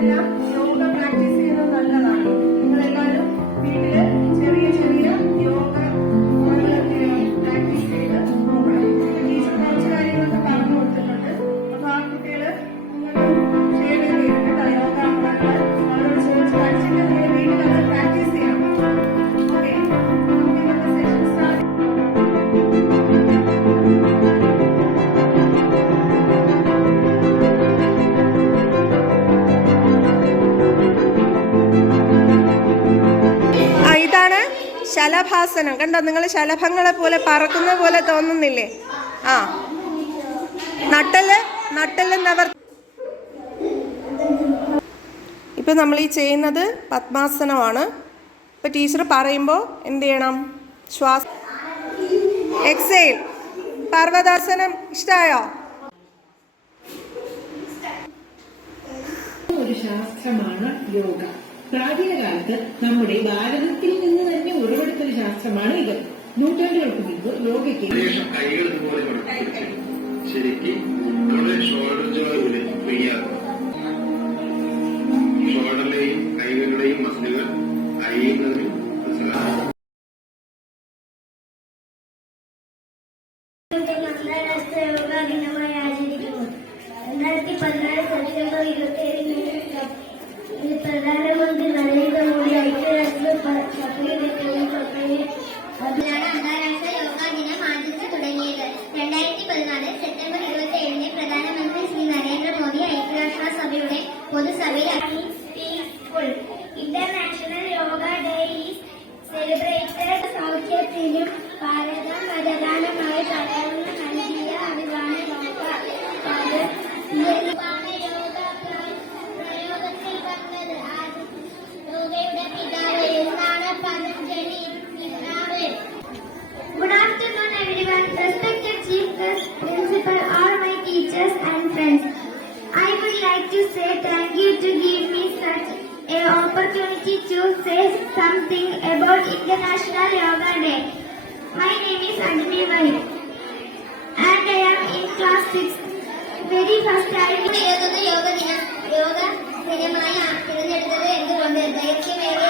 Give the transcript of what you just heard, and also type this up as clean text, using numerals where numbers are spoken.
എല്ലാം യോഗ പ്രാക്ടീസ് ചെയ്യുന്നത് നല്ലതാണ്. നിങ്ങളെല്ലാവരും വീട്ടില് ചെറിയ ചെറിയ യോഗ പ്രാക്ടീസ് ചെയ്ത് നോക്കണം. ടീച്ചർ കുറച്ച് കാര്യങ്ങളൊക്കെ പറഞ്ഞു കൊടുത്തിട്ടുണ്ട്. അപ്പൊ ആ കുട്ടികള് ഷെയർ ചെയ്തിട്ടുണ്ട് യോഗ അവരോട് ചോദിച്ച് പഠിച്ചിട്ട് നിങ്ങൾ വീട്ടിൽ അത് പ്രാക്ടീസ് ചെയ്യണം. ഓക്കെ, ഇന്നത്തെ സെഷൻ സ്റ്റാർട്ട്. ഇതാണ് ശലഭാസനം. കണ്ടോ, നിങ്ങൾ ശലഭങ്ങളെ പോലെ പറക്കുന്ന പോലെ തോന്നുന്നില്ലേ? ആ, നട്ടല് നവർ. ഇപ്പം നമ്മൾ ഈ ചെയ്യുന്നത് പദ്മാസനമാണ്. ഇപ്പം ടീച്ചർ പറയുമ്പോൾ എന്ത് ചെയ്യണം? ശ്വാസം എക്സേൽ. പർവ്വതാസനം ഇഷ്ടമായോ? ഒരു ശാസ്ത്രമാണ് യോഗ. പ്രാചീന കാലത്ത് നമ്മുടെ ഭാരതത്തിൽ നിന്ന് തന്നെ ഉടലെടുത്തൊരു ശാസ്ത്രമാണ് ഇത്. നൂറ്റാണ്ടുകൾക്ക് മുമ്പ് യോഗയ്ക്ക് കൈകൾ ഇതുപോലെ ശരിക്കും നമ്മുടെ ഷോൾഡർ ജോയില് ഫ്രീയാകും. ഷോൾഡറിലെയും കൈകളുടെയും മസിലുകൾ അരിയുന്നതിനും മനസ്സിലാകും. അന്താരാഷ്ട്ര യോഗാ ദിനമായി ആചരിക്കുന്നു. 2016 സെപ്റ്റംബർ 27 പ്രധാനമന്ത്രി നരേന്ദ്രമോദി ഐക്യരാഷ്ട്രസഭയുടെ അതിനാണ് അന്താരാഷ്ട്ര യോഗാ ദിനം ആചരിച്ചു തുടങ്ങിയത്. 2014 സെപ്റ്റംബർ 27 പ്രധാനമന്ത്രി ശ്രീ നരേന്ദ്രമോദി ഐക്യരാഷ്ട്രസഭയുടെ പൊതുസഭയിൽ international yoga day is celebrated. സൗഖ്യത്തിനും ഭാരതം വരദാനമായി പകർന്നു നൽകിയ അറിവാണ് യോഗ. പ്രയോഗത്തിൽ വന്നത് യോഗയുടെ പിതാവ് എന്നാണ് പതഞ്ജലി പിതാവ്. Good afternoon everyone. Respected Chief Guest, Principal, all my teachers and friends. I would like to say thank you to give me such an opportunity to say something about International Yoga Day. My name is Ajmi Vai and I am in class 6. Very first time yoga ദിനമായി തിരഞ്ഞെടുത്തത് എന്തുകൊണ്ട്? ദൈർഘ്യമേറിയ